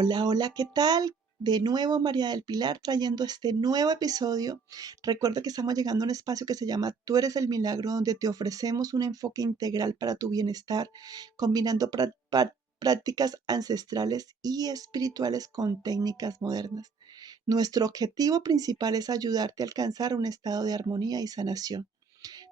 Hola, hola, ¿qué tal? De nuevo María del Pilar trayendo este nuevo episodio. Recuerda que estamos llegando a un espacio que se llama Tú eres el milagro, donde te ofrecemos un enfoque integral para tu bienestar, combinando prácticas ancestrales y espirituales con técnicas modernas. Nuestro objetivo principal es ayudarte a alcanzar un estado de armonía y sanación.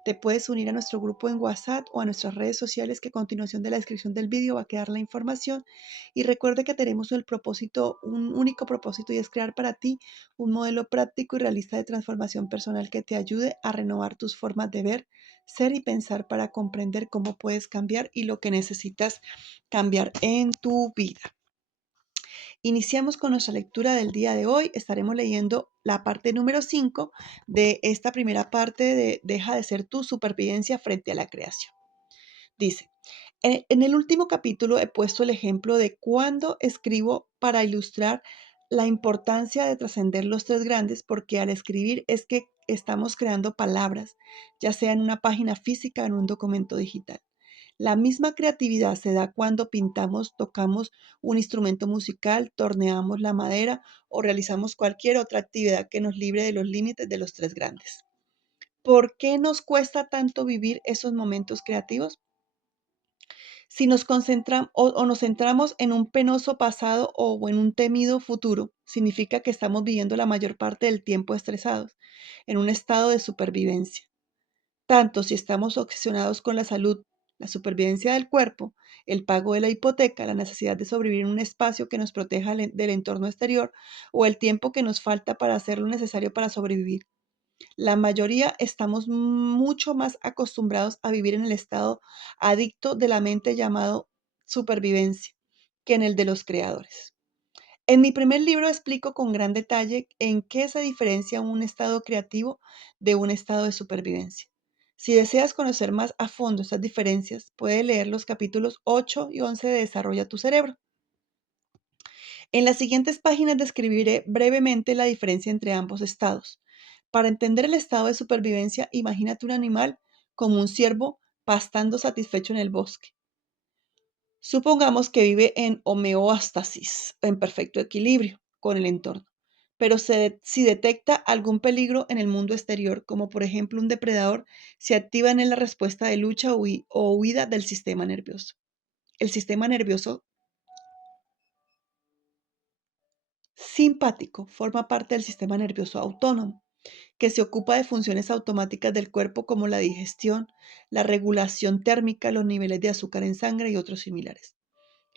Te puedes unir a nuestro grupo en WhatsApp o a nuestras redes sociales, que a continuación de la descripción del vídeo va a quedar la información. Y recuerda que tenemos un único propósito, y es crear para ti un modelo práctico y realista de transformación personal que te ayude a renovar tus formas de ver, ser y pensar para comprender cómo puedes cambiar y lo que necesitas cambiar en tu vida. Iniciamos con nuestra lectura del día de hoy. Estaremos leyendo la parte número 5 de esta primera parte de Deja de ser tu supervivencia frente a la creación. Dice, en el último capítulo he puesto el ejemplo de cuando escribo para ilustrar la importancia de trascender los tres grandes, porque al escribir es que estamos creando palabras, ya sea en una página física o en un documento digital. La misma creatividad se da cuando pintamos, tocamos un instrumento musical, torneamos la madera o realizamos cualquier otra actividad que nos libre de los límites de los tres grandes. ¿Por qué nos cuesta tanto vivir esos momentos creativos? Si nos concentramos o nos centramos en un penoso pasado o en un temido futuro, significa que estamos viviendo la mayor parte del tiempo estresados, en un estado de supervivencia. Tanto si estamos obsesionados con la salud, la supervivencia del cuerpo, el pago de la hipoteca, la necesidad de sobrevivir en un espacio que nos proteja del entorno exterior, o el tiempo que nos falta para hacer lo necesario para sobrevivir. La mayoría estamos mucho más acostumbrados a vivir en el estado adicto de la mente llamado supervivencia que en el de los creadores. En mi primer libro explico con gran detalle en qué se diferencia un estado creativo de un estado de supervivencia. Si deseas conocer más a fondo estas diferencias, puedes leer los capítulos 8 y 11 de Desarrolla tu cerebro. En las siguientes páginas describiré brevemente la diferencia entre ambos estados. Para entender el estado de supervivencia, imagínate un animal como un ciervo pastando satisfecho en el bosque. Supongamos que vive en homeostasis, en perfecto equilibrio con el entorno. Pero si detecta algún peligro en el mundo exterior, como por ejemplo un depredador, se activa en él la respuesta de lucha o huida del sistema nervioso. El sistema nervioso simpático forma parte del sistema nervioso autónomo, que se ocupa de funciones automáticas del cuerpo como la digestión, la regulación térmica, los niveles de azúcar en sangre y otros similares.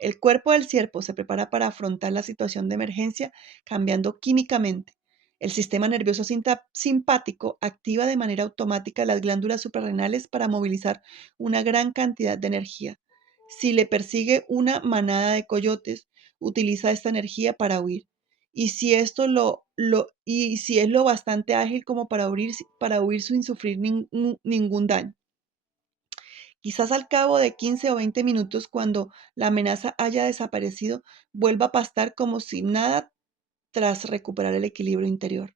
El cuerpo del ciervo se prepara para afrontar la situación de emergencia cambiando químicamente. El sistema nervioso simpático activa de manera automática las glándulas suprarrenales para movilizar una gran cantidad de energía. Si le persigue una manada de coyotes, utiliza esta energía para huir. Y si es lo bastante ágil como para huir sin sufrir ningún daño. Quizás al cabo de 15 o 20 minutos, cuando la amenaza haya desaparecido, vuelva a pastar como si nada tras recuperar el equilibrio interior.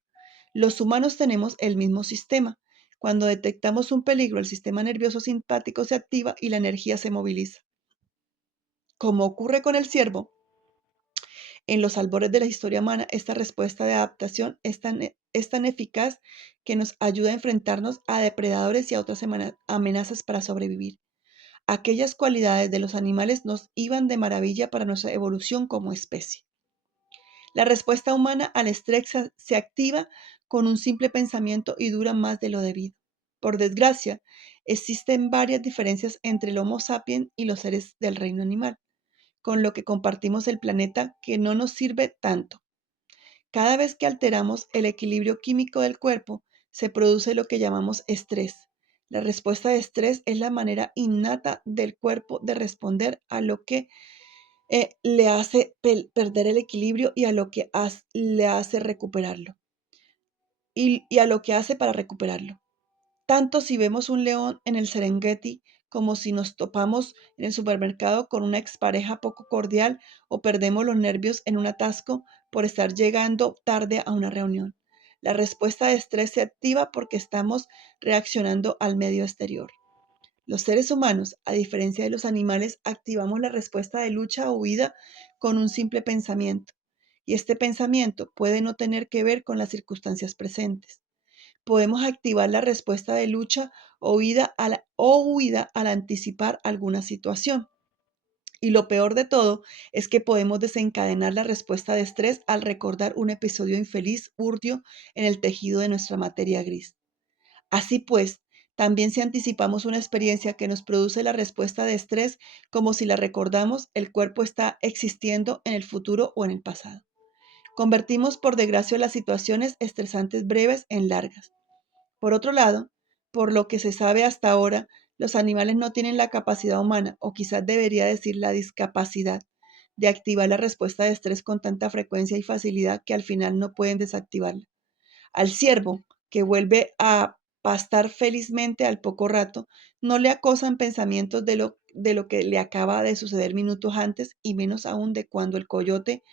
Los humanos tenemos el mismo sistema. Cuando detectamos un peligro, el sistema nervioso simpático se activa y la energía se moviliza. Como ocurre con el ciervo, en los albores de la historia humana, esta respuesta de adaptación es tan eficaz que nos ayuda a enfrentarnos a depredadores y a otras amenazas para sobrevivir. Aquellas cualidades de los animales nos iban de maravilla para nuestra evolución como especie. La respuesta humana al estrés se activa con un simple pensamiento y dura más de lo debido. Por desgracia, existen varias diferencias entre el Homo sapiens y los seres del reino animal, con lo que compartimos el planeta, que no nos sirve tanto. Cada vez que alteramos el equilibrio químico del cuerpo, se produce lo que llamamos estrés. La respuesta de estrés es la manera innata del cuerpo de responder a lo que le hace perder el equilibrio y a lo que le hace recuperarlo. Y a lo que hace para recuperarlo. Tanto si vemos un león en el Serengeti, como si nos topamos en el supermercado con una expareja poco cordial, o perdemos los nervios en un atasco por estar llegando tarde a una reunión. La respuesta de estrés se activa porque estamos reaccionando al medio exterior. Los seres humanos, a diferencia de los animales, activamos la respuesta de lucha o huida con un simple pensamiento. Y este pensamiento puede no tener que ver con las circunstancias presentes. Podemos activar la respuesta de lucha o huida al anticipar alguna situación. Y lo peor de todo es que podemos desencadenar la respuesta de estrés al recordar un episodio infeliz urdio en el tejido de nuestra materia gris. Así pues, también si anticipamos una experiencia que nos produce la respuesta de estrés, como si la recordamos, el cuerpo está existiendo en el futuro o en el pasado. Convertimos por desgracia las situaciones estresantes breves en largas. Por otro lado, por lo que se sabe hasta ahora, los animales no tienen la capacidad humana, o quizás debería decir la discapacidad, de activar la respuesta de estrés con tanta frecuencia y facilidad que al final no pueden desactivarla. Al ciervo, que vuelve a pastar felizmente al poco rato, no le acosan pensamientos de lo que le acaba de suceder minutos antes y menos aún de cuando el coyote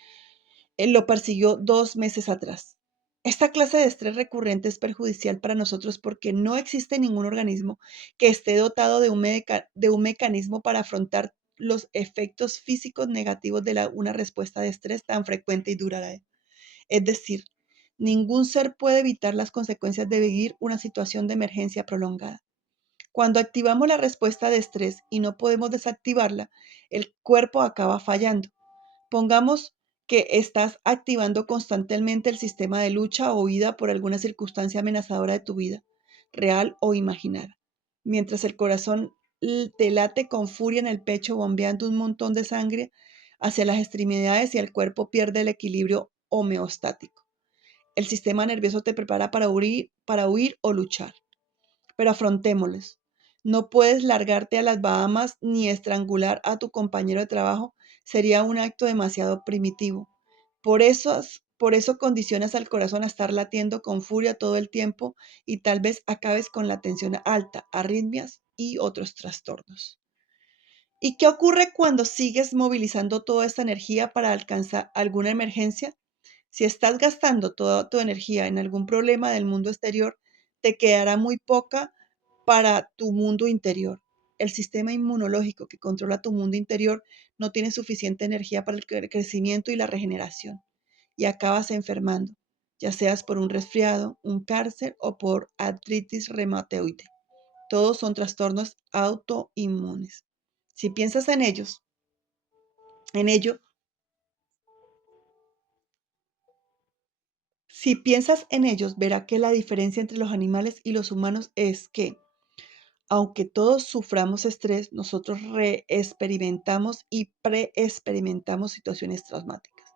él lo persiguió 2 meses atrás. Esta clase de estrés recurrente es perjudicial para nosotros porque no existe ningún organismo que esté dotado de un mecanismo para afrontar los efectos físicos negativos de una respuesta de estrés tan frecuente y duradera. Es decir, ningún ser puede evitar las consecuencias de vivir una situación de emergencia prolongada. Cuando activamos la respuesta de estrés y no podemos desactivarla, el cuerpo acaba fallando. Pongamos que estás activando constantemente el sistema de lucha o huida por alguna circunstancia amenazadora de tu vida, real o imaginada, mientras el corazón te late con furia en el pecho bombeando un montón de sangre hacia las extremidades y el cuerpo pierde el equilibrio homeostático. El sistema nervioso te prepara para huir o luchar. Pero afrontémoslos. No puedes largarte a las Bahamas ni estrangular a tu compañero de trabajo. Sería un acto demasiado primitivo. Por eso condicionas al corazón a estar latiendo con furia todo el tiempo y tal vez acabes con la tensión alta, arritmias y otros trastornos. ¿Y qué ocurre cuando sigues movilizando toda esta energía para alcanzar alguna emergencia? Si estás gastando toda tu energía en algún problema del mundo exterior, te quedará muy poca para tu mundo interior. El sistema inmunológico que controla tu mundo interior no tiene suficiente energía para el crecimiento y la regeneración y acabas enfermando, ya seas por un resfriado, un cáncer o por artritis reumatoide. Todos son trastornos autoinmunes. Si piensas en ello, si piensas en ellos, verá que la diferencia entre los animales y los humanos es que, aunque todos suframos estrés, nosotros reexperimentamos y preexperimentamos situaciones traumáticas.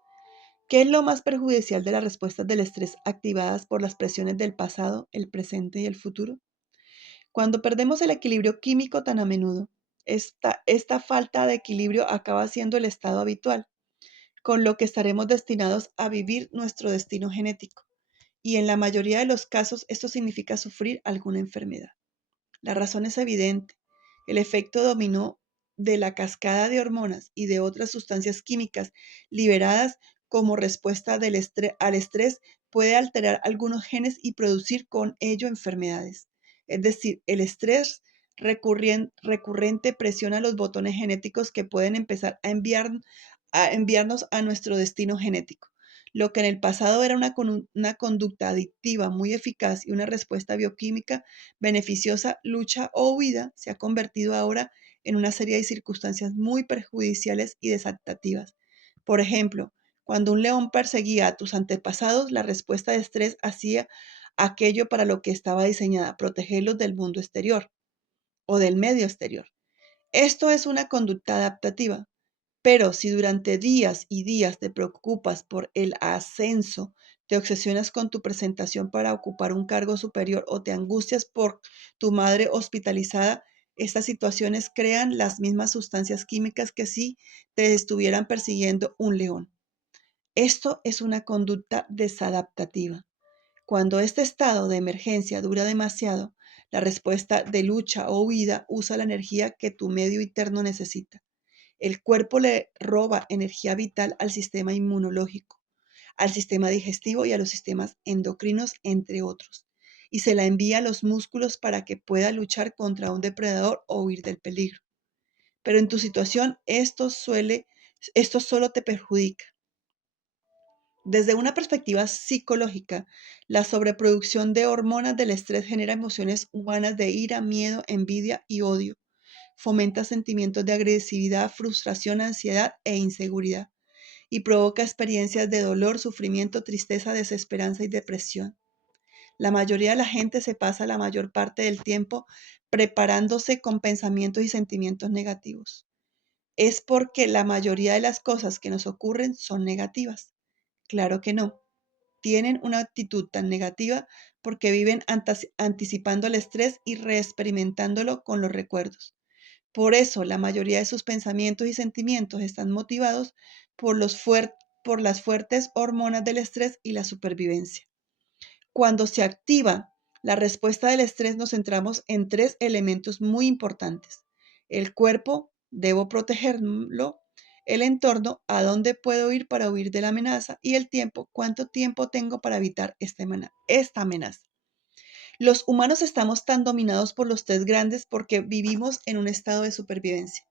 ¿Qué es lo más perjudicial de las respuestas del estrés activadas por las presiones del pasado, el presente y el futuro? Cuando perdemos el equilibrio químico tan a menudo, esta falta de equilibrio acaba siendo el estado habitual, con lo que estaremos destinados a vivir nuestro destino genético. Y en la mayoría de los casos esto significa sufrir alguna enfermedad. La razón es evidente. El efecto dominó de la cascada de hormonas y de otras sustancias químicas liberadas como respuesta al estrés puede alterar algunos genes y producir con ello enfermedades. Es decir, el estrés recurrente presiona los botones genéticos que pueden empezar a enviarnos a nuestro destino genético. Lo que en el pasado era una conducta adictiva muy eficaz y una respuesta bioquímica beneficiosa, lucha o huida, se ha convertido ahora en una serie de circunstancias muy perjudiciales y desadaptativas. Por ejemplo, cuando un león perseguía a tus antepasados, la respuesta de estrés hacía aquello para lo que estaba diseñada, protegerlos del mundo exterior o del medio exterior. Esto es una conducta adaptativa. Pero si durante días y días te preocupas por el ascenso, te obsesionas con tu presentación para ocupar un cargo superior o te angustias por tu madre hospitalizada, estas situaciones crean las mismas sustancias químicas que si te estuvieran persiguiendo un león. Esto es una conducta desadaptativa. Cuando este estado de emergencia dura demasiado, la respuesta de lucha o huida usa la energía que tu medio interno necesita. El cuerpo le roba energía vital al sistema inmunológico, al sistema digestivo y a los sistemas endocrinos, entre otros, y se la envía a los músculos para que pueda luchar contra un depredador o huir del peligro. Pero en tu situación esto suele Esto solo te perjudica. Desde una perspectiva psicológica, la sobreproducción de hormonas del estrés genera emociones humanas de ira, miedo, envidia y odio. Fomenta sentimientos de agresividad, frustración, ansiedad e inseguridad y provoca experiencias de dolor, sufrimiento, tristeza, desesperanza y depresión. La mayoría de la gente se pasa la mayor parte del tiempo preparándose con pensamientos y sentimientos negativos. Es porque la mayoría de las cosas que nos ocurren son negativas. Claro que no. Tienen una actitud tan negativa porque viven anticipando el estrés y reexperimentándolo con los recuerdos. Por eso, la mayoría de sus pensamientos y sentimientos están motivados por, por las fuertes hormonas del estrés y la supervivencia. Cuando se activa la respuesta del estrés, nos centramos en tres elementos muy importantes. El cuerpo, debo protegerlo; el entorno, a dónde puedo ir para huir de la amenaza; y el tiempo, cuánto tiempo tengo para evitar esta amenaza. Los humanos estamos tan dominados por los tres grandes porque vivimos en un estado de supervivencia.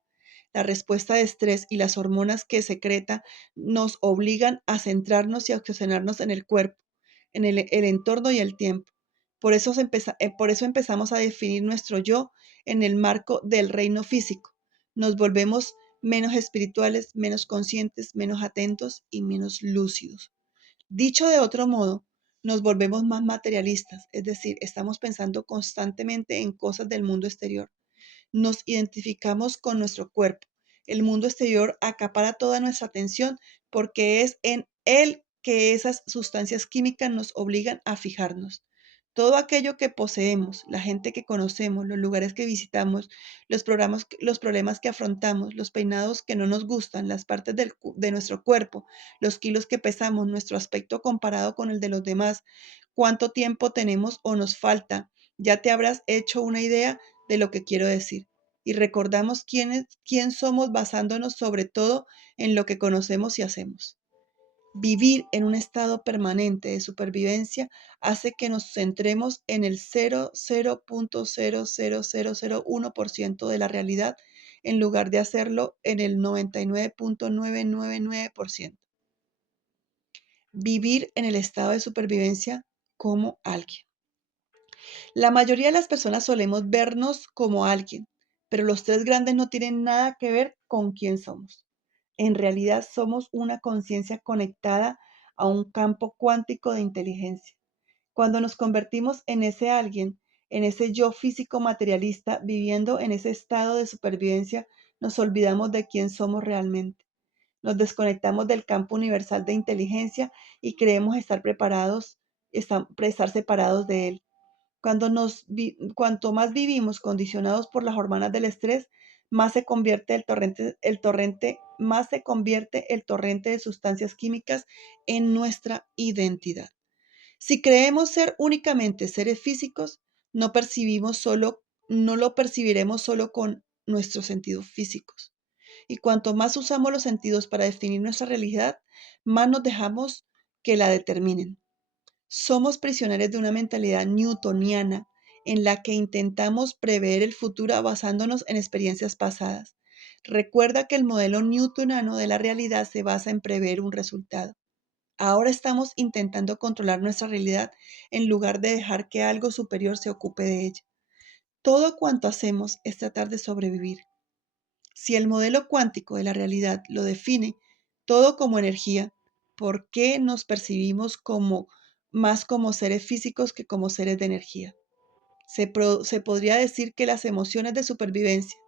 La respuesta de estrés y las hormonas que secreta nos obligan a centrarnos y a obsesionarnos en el cuerpo, en el entorno y el tiempo. Por eso empezamos a definir nuestro yo en el marco del reino físico. Nos volvemos menos espirituales, menos conscientes, menos atentos y menos lúcidos. Dicho de otro modo, nos volvemos más materialistas, es decir, estamos pensando constantemente en cosas del mundo exterior. Nos identificamos con nuestro cuerpo. El mundo exterior acapara toda nuestra atención porque es en él que esas sustancias químicas nos obligan a fijarnos. Todo aquello que poseemos, la gente que conocemos, los lugares que visitamos, los problemas que afrontamos, los peinados que no nos gustan, las partes de nuestro cuerpo, los kilos que pesamos, nuestro aspecto comparado con el de los demás, cuánto tiempo tenemos o nos falta, ya te habrás hecho una idea de lo que quiero decir. Y recordamos quién somos basándonos sobre todo en lo que conocemos y hacemos. Vivir en un estado permanente de supervivencia hace que nos centremos en el 0,00001% de la realidad en lugar de hacerlo en el 99,999%. Vivir en el estado de supervivencia como alguien. La mayoría de las personas solemos vernos como alguien, pero los tres grandes no tienen nada que ver con quién somos. En realidad somos una conciencia conectada a un campo cuántico de inteligencia. Cuando nos convertimos en ese alguien, en ese yo físico materialista, viviendo en ese estado de supervivencia, nos olvidamos de quién somos realmente. Nos desconectamos del campo universal de inteligencia y creemos estar separados de él. Cuanto más vivimos condicionados por las hormonas del estrés, más se convierte más se convierte el torrente de sustancias químicas en nuestra identidad. Si creemos ser únicamente seres físicos, no lo percibiremos solo con nuestros sentidos físicos. Y cuanto más usamos los sentidos para definir nuestra realidad, más nos dejamos que la determinen. Somos prisioneros de una mentalidad newtoniana en la que intentamos prever el futuro basándonos en experiencias pasadas. Recuerda que el modelo newtoniano de la realidad se basa en prever un resultado. Ahora estamos intentando controlar nuestra realidad en lugar de dejar que algo superior se ocupe de ella. Todo cuanto hacemos es tratar de sobrevivir. Si el modelo cuántico de la realidad lo define todo como energía, ¿por qué nos percibimos más como seres físicos que como seres de energía? Se podría decir que las emociones de supervivencia,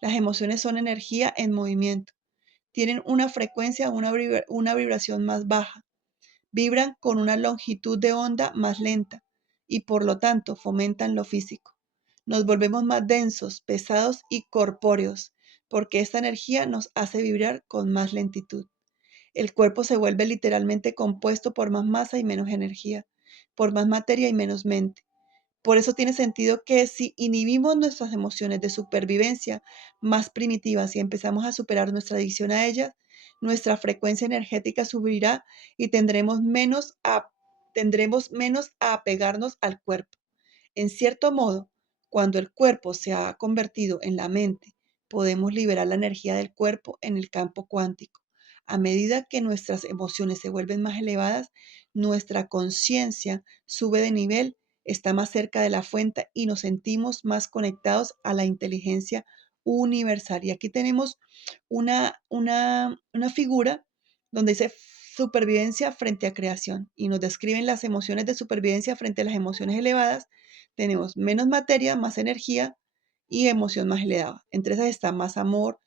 las emociones son energía en movimiento, tienen una frecuencia, una vibración más baja, vibran con una longitud de onda más lenta y por lo tanto fomentan lo físico. Nos volvemos más densos, pesados y corpóreos porque esta energía nos hace vibrar con más lentitud. El cuerpo se vuelve literalmente compuesto por más masa y menos energía, por más materia y menos mente. Por eso tiene sentido que si inhibimos nuestras emociones de supervivencia más primitivas y empezamos a superar nuestra adicción a ellas, nuestra frecuencia energética subirá y tendremos menos a apegarnos al cuerpo. En cierto modo, cuando el cuerpo se ha convertido en la mente, podemos liberar la energía del cuerpo en el campo cuántico. A medida que nuestras emociones se vuelven más elevadas, nuestra conciencia sube de nivel, está más cerca de la fuente y nos sentimos más conectados a la inteligencia universal. Y aquí tenemos una figura donde dice supervivencia frente a creación y nos describen las emociones de supervivencia frente a las emociones elevadas. Tenemos menos materia, más energía y emoción más elevada. Entre esas está más amor,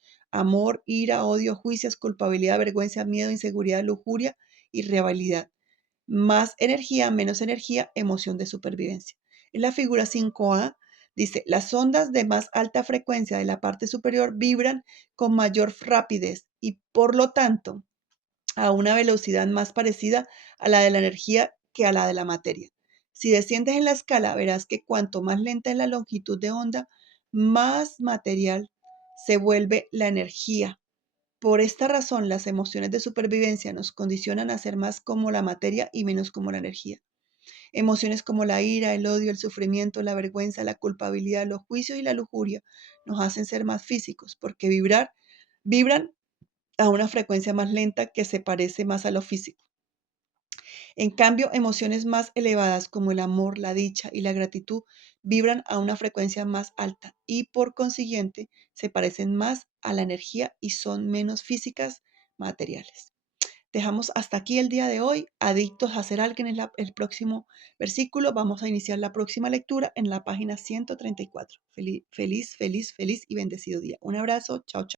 ira, odio, juicios, culpabilidad, vergüenza, miedo, inseguridad, lujuria y rivalidad. Más energía, menos energía, emoción de supervivencia. En la figura 5A dice, las ondas de más alta frecuencia de la parte superior vibran con mayor rapidez y por lo tanto a una velocidad más parecida a la de la energía que a la de la materia. Si desciendes en la escala, verás que cuanto más lenta es la longitud de onda, más material se vuelve la energía. Por esta razón, las emociones de supervivencia nos condicionan a ser más como la materia y menos como la energía. Emociones como la ira, el odio, el sufrimiento, la vergüenza, la culpabilidad, los juicios y la lujuria nos hacen ser más físicos porque vibran a una frecuencia más lenta que se parece más a lo físico. En cambio, emociones más elevadas como el amor, la dicha y la gratitud vibran a una frecuencia más alta y por consiguiente se parecen más a la energía y son menos físicas, materiales. Dejamos hasta aquí el día de hoy. Adictos a ser alguien es el próximo versículo. Vamos a iniciar la próxima lectura en la página 134. Feliz, feliz, feliz, feliz y bendecido día. Un abrazo. Chao, chao.